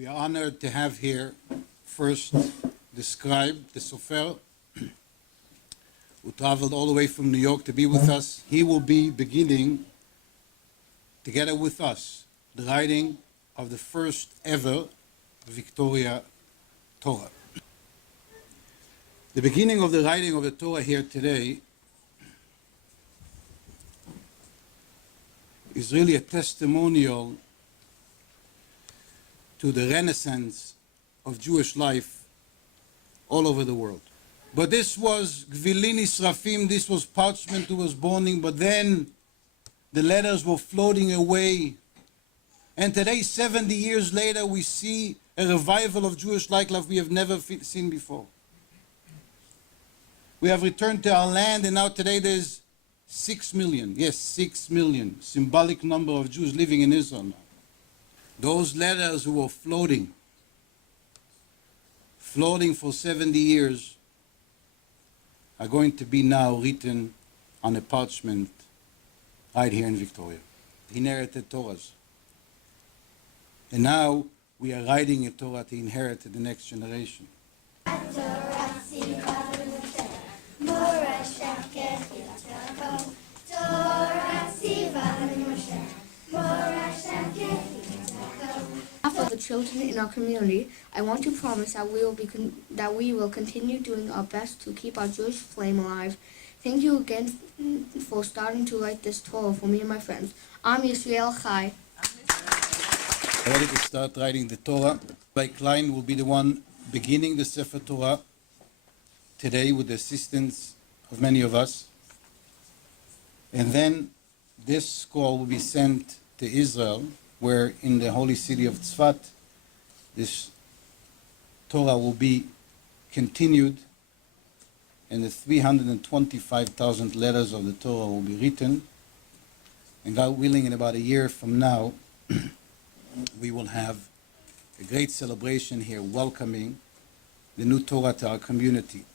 We are honored to have here first the scribe, the sofer, who traveled all the way from New York to be with us. He will be beginning, together with us, the writing of the first ever Victoria Torah. The beginning of the writing of the Torah here today is really a testimonial to the renaissance of Jewish life all over the world. But this was Gvilini Srafim, this was parchment who was burning, but then the letters were floating away. And today, 70 years later, we see a revival of Jewish life we have never seen before. We have returned to our land, and now today there's 6 million, yes, 6 million, symbolic number of Jews living in Israel now. Those letters who were floating for 70 years, are going to be now written on a parchment right here in Victoria. Inherited Torahs. And now we are writing a Torah to inherit to the next generation. For the children in our community, I want to promise that we will continue doing our best to keep our Jewish flame alive. Thank you again for starting to write this Torah for me and my friends. Am Yisrael Chai. Ready to start writing the Torah. Rabbi Klein will be the one beginning the Sefer Torah today with the assistance of many of us. And then this scroll will be sent to Israel, where in the holy city of Tzfat, this Torah will be continued, and the 325,000 letters of the Torah will be written. And God willing, in about a year from now, we will have a great celebration here welcoming the new Torah to our community.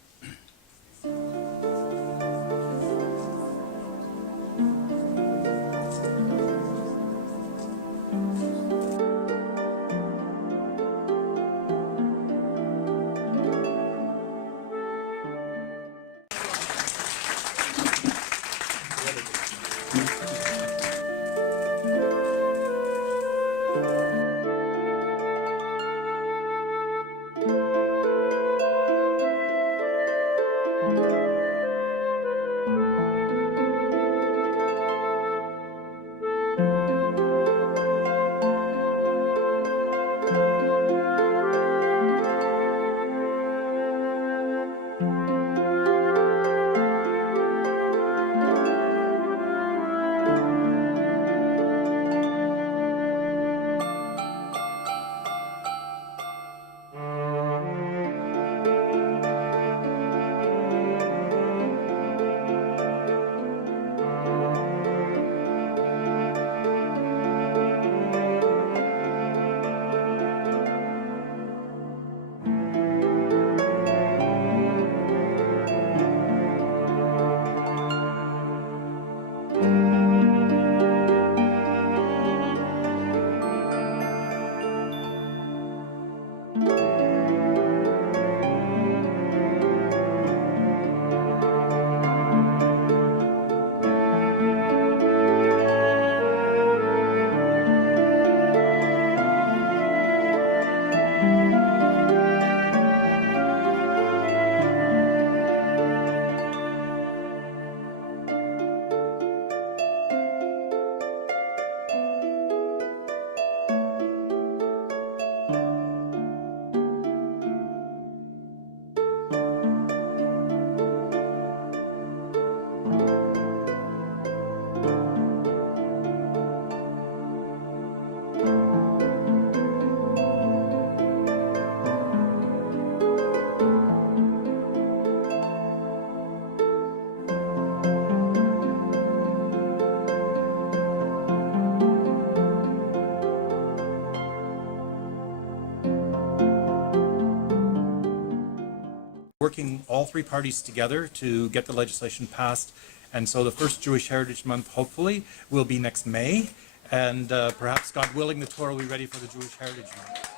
working all three parties together to get the legislation passed. And so the first Jewish Heritage Month, hopefully, will be next May. And perhaps, God willing, the Torah will be ready for the Jewish Heritage Month.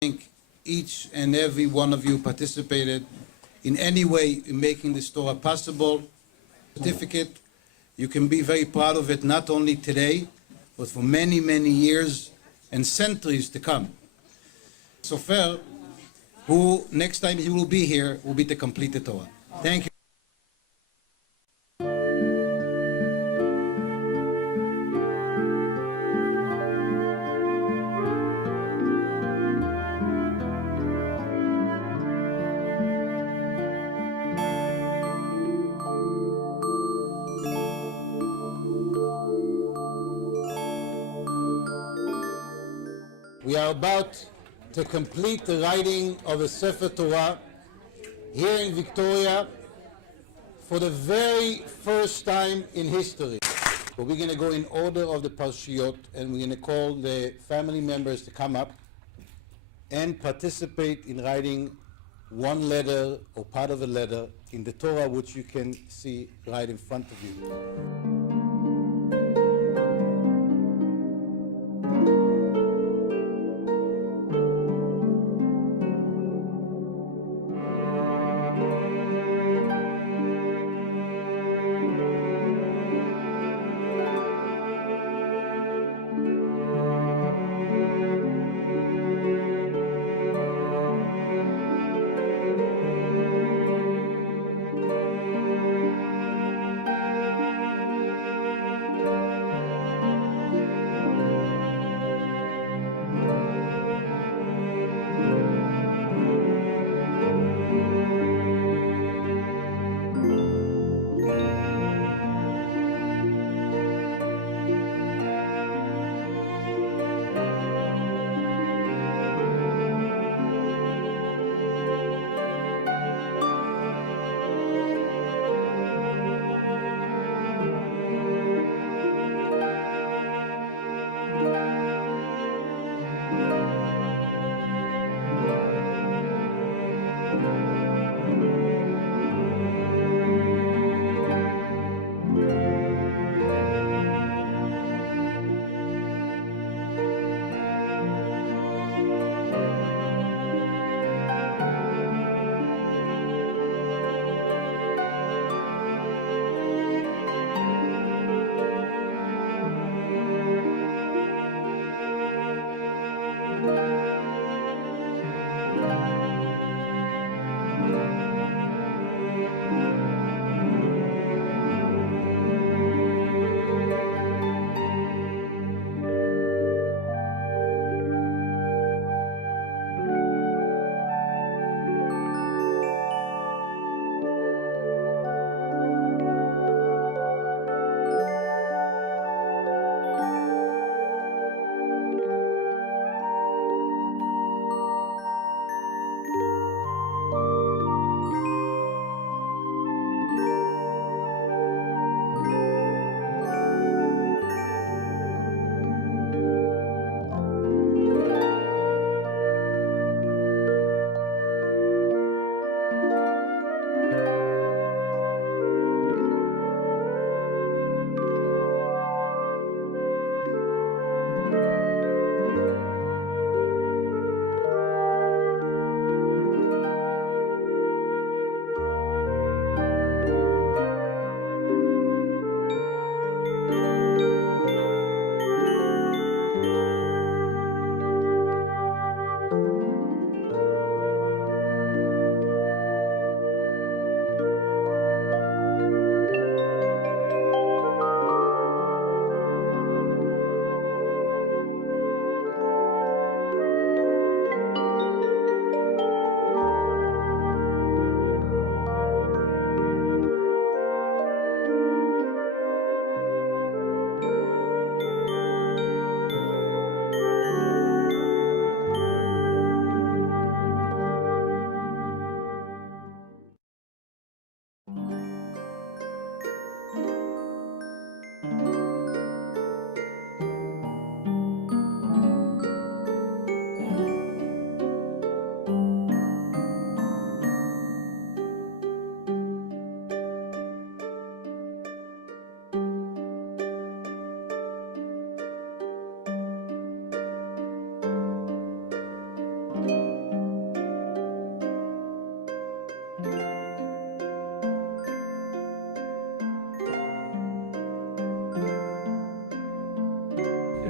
Thank each and every one of you participated in any way in making this Torah possible. Certificate, you can be very proud of it, not only today, but for many, many years and centuries to come. Sofer, who next time he will be here, will be to complete the Torah. Thank you. We are about to complete the writing of the Sefer Torah here in Victoria for the very first time in history. But we're going to go in order of the Parshiyot, and we're going to call the family members to come up and participate in writing one letter or part of a letter in the Torah, which you can see right in front of you.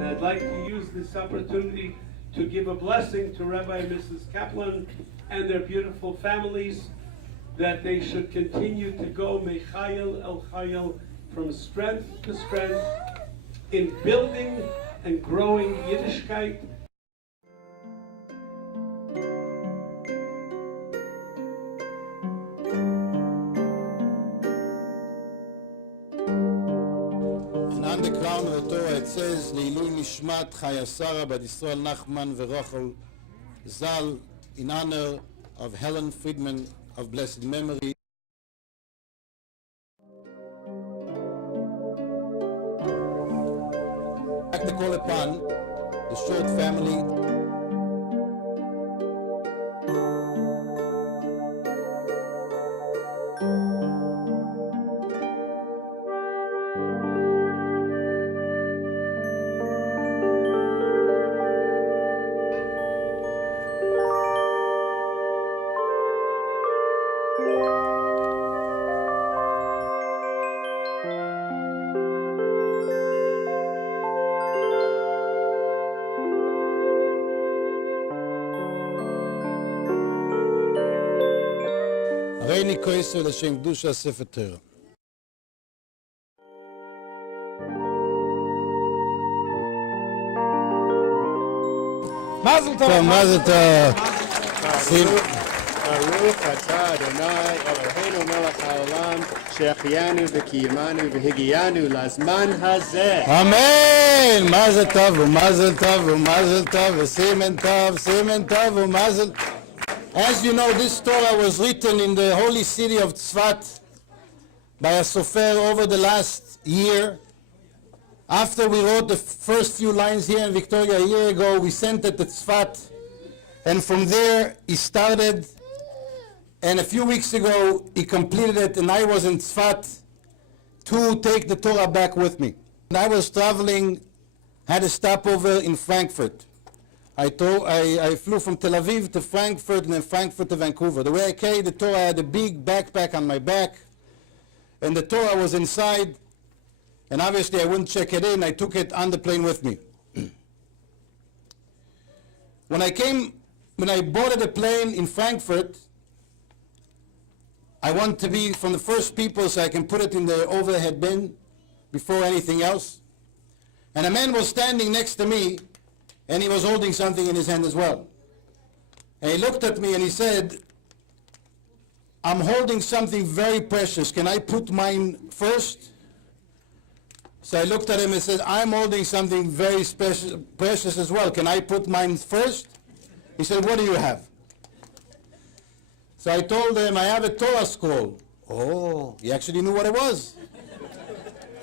I'd like to use this opportunity to give a blessing to Rabbi and Mrs. Kaplan and their beautiful families, that they should continue to go Mechayel El Chayel, from strength to strength, in building and growing Yiddishkeit. And on the crown of the Torah it says, Leilui Nishmat Chaya Sarah Bat Yisrael Nachman Verochel Zal, in honor of Helen Friedman of blessed memory. I'd like to call upon the Short family. Reini Koiser L'Shem Kedusha Sefer Torah. Mazel So, tov. Mazel Tov. Baruch atah Adonai Eloheinu melech haolam she'achiyanu v'kiyamanu v'higiyanu lazman hazeh. Amen. Mazel Tov, Mazel Tov, Mazel Tov, Simen Tov, Simen Tov, Mazel. As you know, this Torah was written in the holy city of Tzfat by a sofer over the last year. After we wrote the first few lines here in Victoria a year ago, we sent it to Tzfat, and from there he started, and a few weeks ago he completed it, and I was in Tzfat to take the Torah back with me. And I was traveling, had a stopover in Frankfurt. I flew from Tel Aviv to Frankfurt and then Frankfurt to Vancouver. The way I carried the Torah, I had a big backpack on my back, and the Torah was inside, and obviously I wouldn't check it in. I took it on the plane with me. When I boarded the plane in Frankfurt, I wanted to be from the first people so I can put it in the overhead bin before anything else. And a man was standing next to me, and he was holding something in his hand as well. And he looked at me and he said, I'm holding something very precious. Can I put mine first? So I looked at him and said, I'm holding something very special, precious as well. Can I put mine first? He said, what do you have? So I told him, I have a Torah scroll. Oh, he actually knew what it was.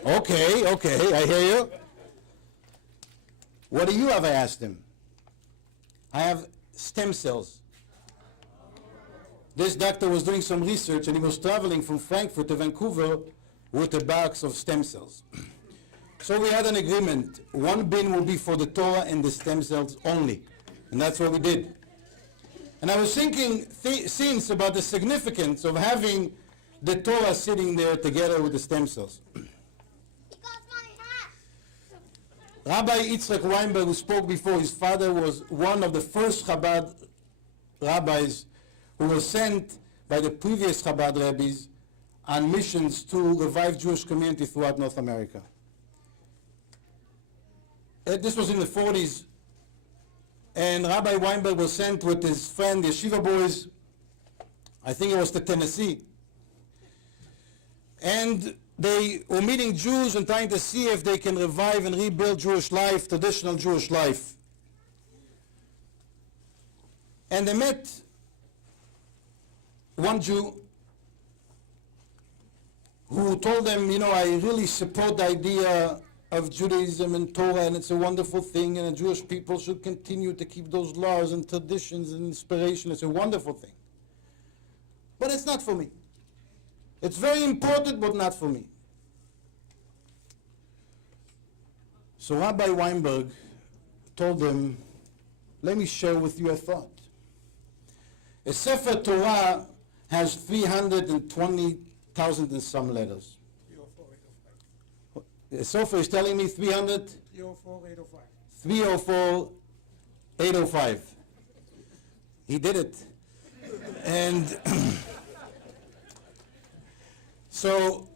Okay, I hear you. What do you have? I asked him. I have stem cells. This doctor was doing some research and he was traveling from Frankfurt to Vancouver with a box of stem cells. So we had an agreement. One bin will be for the Torah and the stem cells only. And that's what we did. And I was thinking since about the significance of having the Torah sitting there together with the stem cells. Rabbi Yitzchak Weinberg, who spoke before, his father was one of the first Chabad rabbis who was sent by the previous Chabad rabbis on missions to revive Jewish community throughout North America. This was in the 40s, and Rabbi Weinberg was sent with his friend, the yeshiva boys, I think it was to Tennessee. And they were meeting Jews and trying to see if they can revive and rebuild Jewish life, traditional Jewish life. And they met one Jew who told them, you know, I really support the idea of Judaism and Torah, and it's a wonderful thing, and the Jewish people should continue to keep those laws and traditions and inspiration. It's a wonderful thing. But it's not for me. It's very important, but not for me. So Rabbi Weinberg told them, let me share with you a thought. A Sefer Torah has 320,000 and some letters. The Sefer is telling me 300? 304, 805. 3:04, 8:05. He did it. And so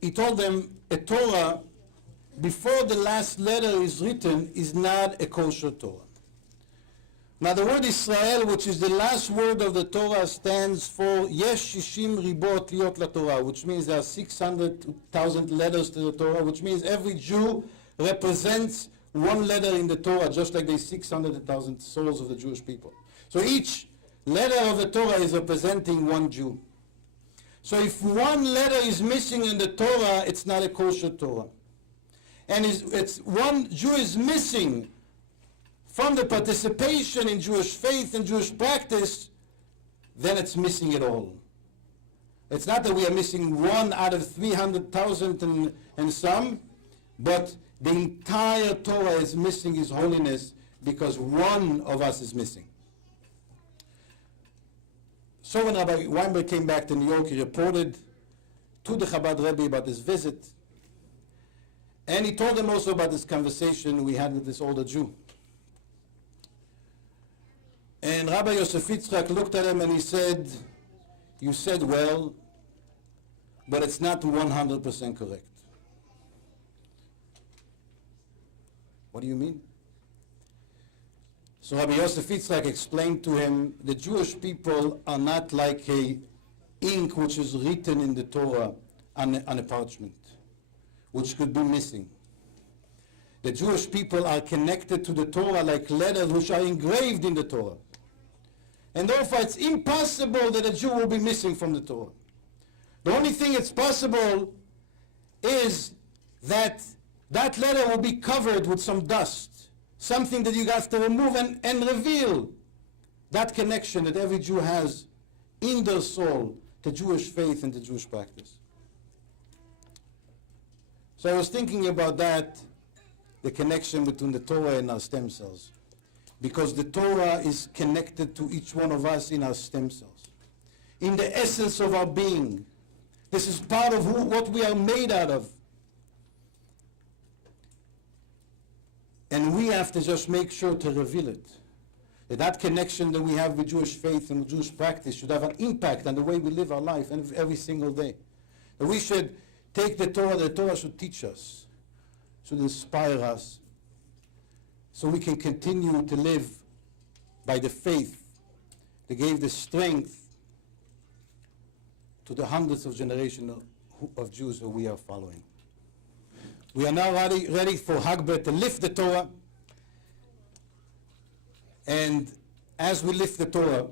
he told them a Torah before the last letter is written is not a kosher Torah. Now the word Israel, which is the last word of the Torah, stands for Yesh Shishim Ribot Liot LaTorah, which means there are 600,000 letters to the Torah, which means every Jew represents one letter in the Torah, just like the 600,000 souls of the Jewish people. So each letter of the Torah is representing one Jew. So if one letter is missing in the Torah, it's not a kosher Torah. And it's one Jew is missing from the participation in Jewish faith and Jewish practice, then it's missing it all. It's not that we are missing one out of 300,000 and some, but the entire Torah is missing His holiness because one of us is missing. So when Rabbi Weinberg came back to New York, he reported to the Chabad Rebbe about his visit, and he told him also about this conversation we had with this older Jew. And Rabbi Yosef Yitzchak looked at him and he said, "You said well, but it's not 100% correct." What do you mean? So Rabbi Yosef Yitzchak explained to him, the Jewish people are not like a ink which is written in the Torah on a parchment, which could be missing. The Jewish people are connected to the Torah like letters which are engraved in the Torah. And therefore it's impossible that a Jew will be missing from the Torah. The only thing that's possible is that that letter will be covered with some dust, something that you have to remove and reveal that connection that every Jew has in their soul to Jewish faith and to Jewish practice. So I was thinking about that, the connection between the Torah and our stem cells. Because the Torah is connected to each one of us in our stem cells, in the essence of our being. This is part of what we are made out of. And we have to just make sure to reveal it. That connection that we have with Jewish faith and with Jewish practice should have an impact on the way we live our life every single day. That we should take the Torah should teach us, should inspire us, so we can continue to live by the faith that gave the strength to the hundreds of generations of Jews who we are following. We are now ready for Hagbeh to lift the Torah. And as we lift the Torah,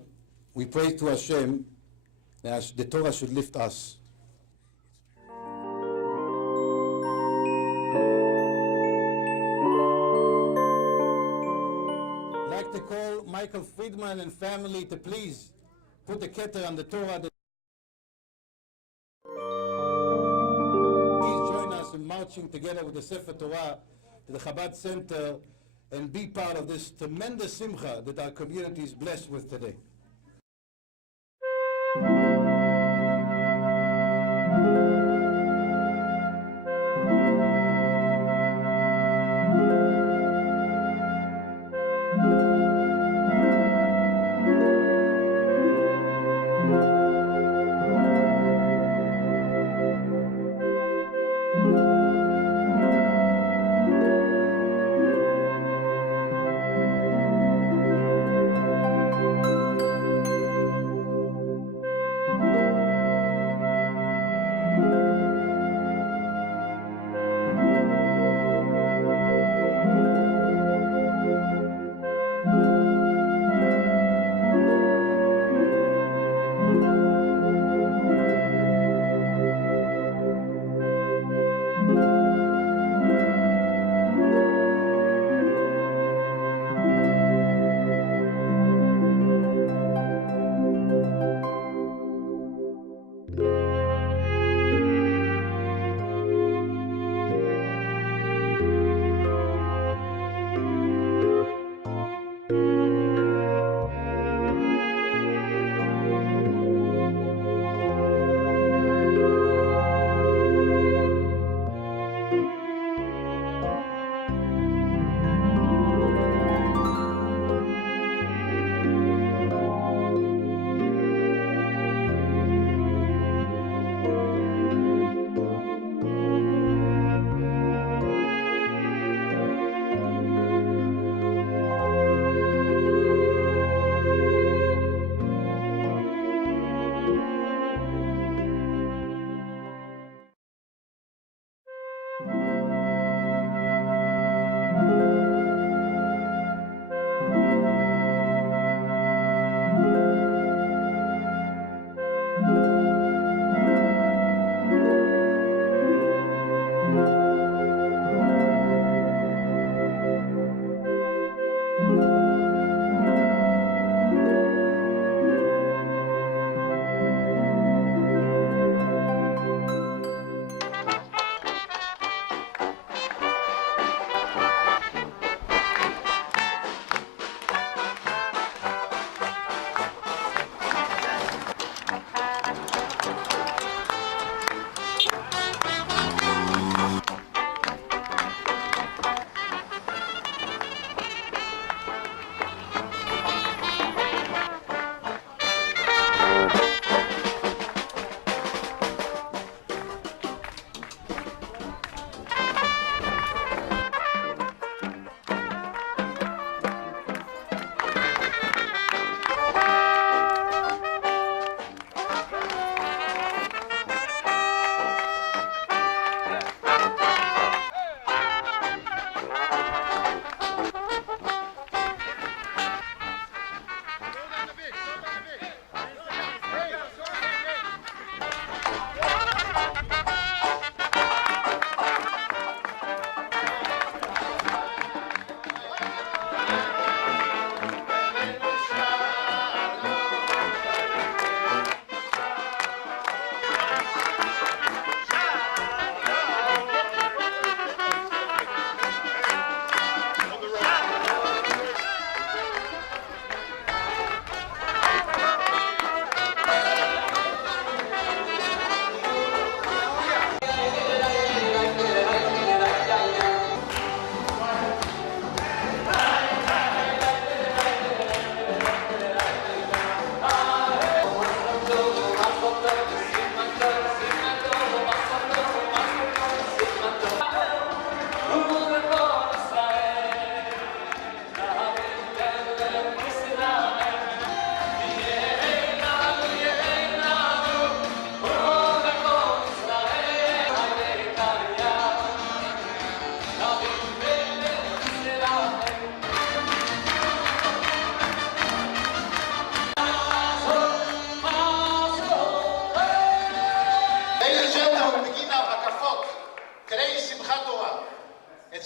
we pray to Hashem that the Torah should lift us. I'd like to call Michael Friedman and family to please put the keter on the Torah. Please join us in marching together with the Sefer Torah to the Chabad Center and be part of this tremendous simcha that our community is blessed with today.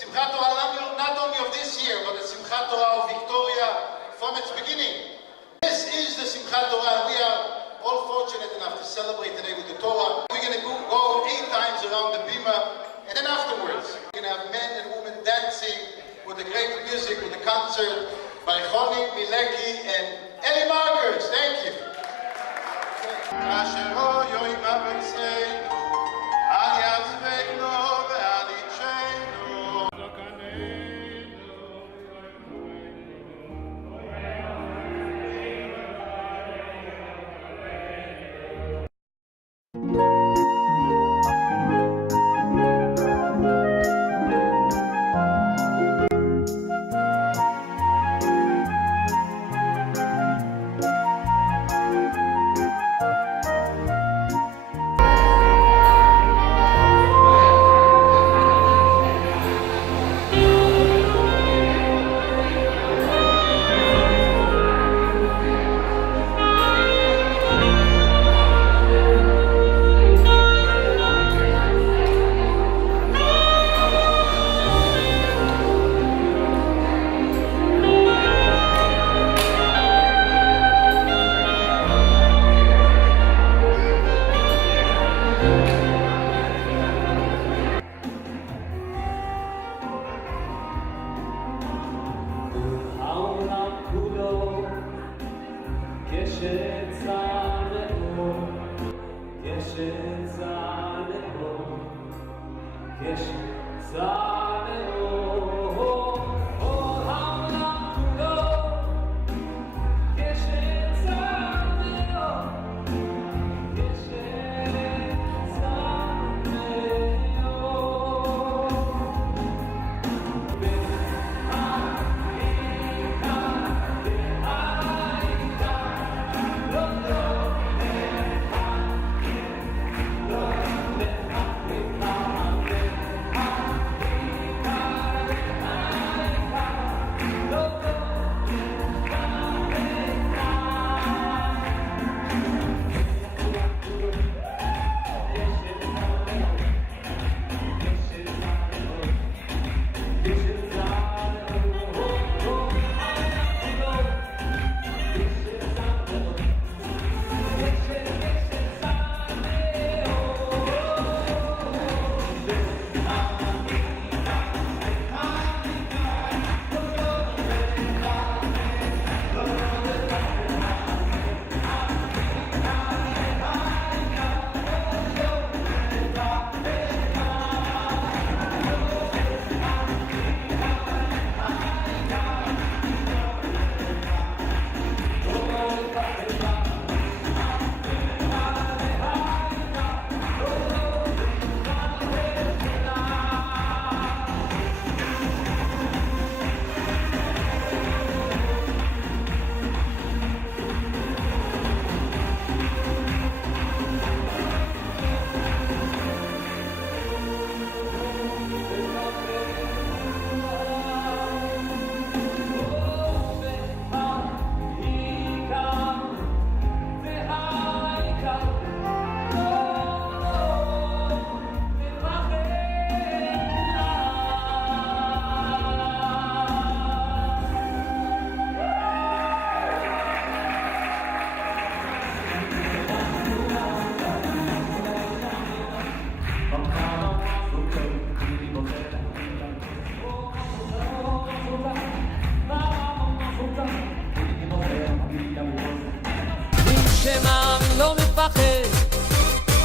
Simchat Torah not only of this year, but the Simchat Torah of Victoria from its beginning. This is the Simchat Torah. We are all fortunate enough to celebrate today with the Torah. We're going to go 8 times around the bima, and then afterwards, we're going to have men and women dancing with the great music, with the concert by Choni Mileki and Eli Markers. Thank you.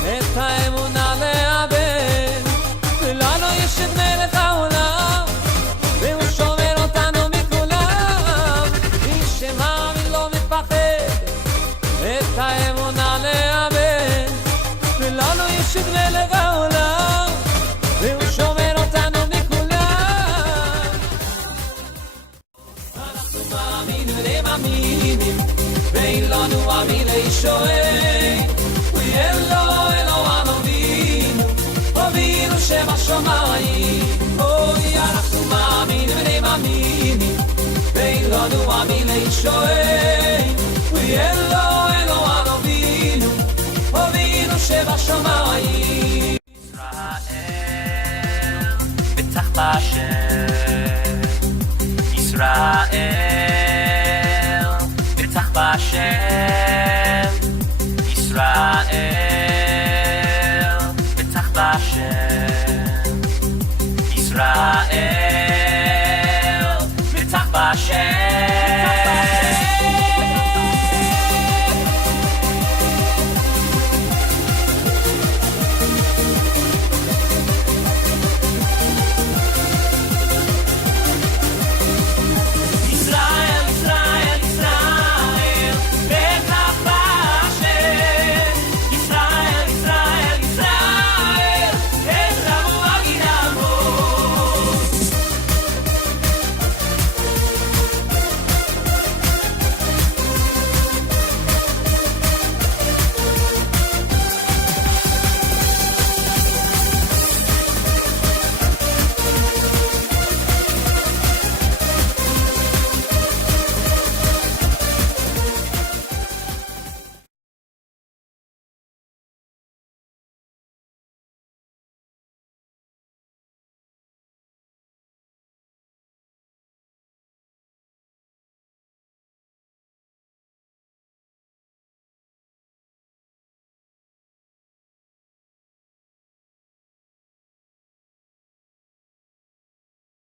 את האמונה לאבד, ולנו יש את מלך העולם, והוא שומר אותנו מכולם. איש שמאמין לא מפחד, את האמונה לאבד, ולנו יש את מלך העולם, והוא שומר אותנו מכולם. אנחנו מאמינים ומאמינים, ואין לנו אמיל שואל, אבינו שבשמיים, אוי אנחנו מאמינים ומאמינים, ואין לנו אמיל שואל, אלוהינו אבינו, אבינו שבשמיים. ישראל בתחתית בהשם ישראל בטח בהשם ישראל בטח בהשם ישראל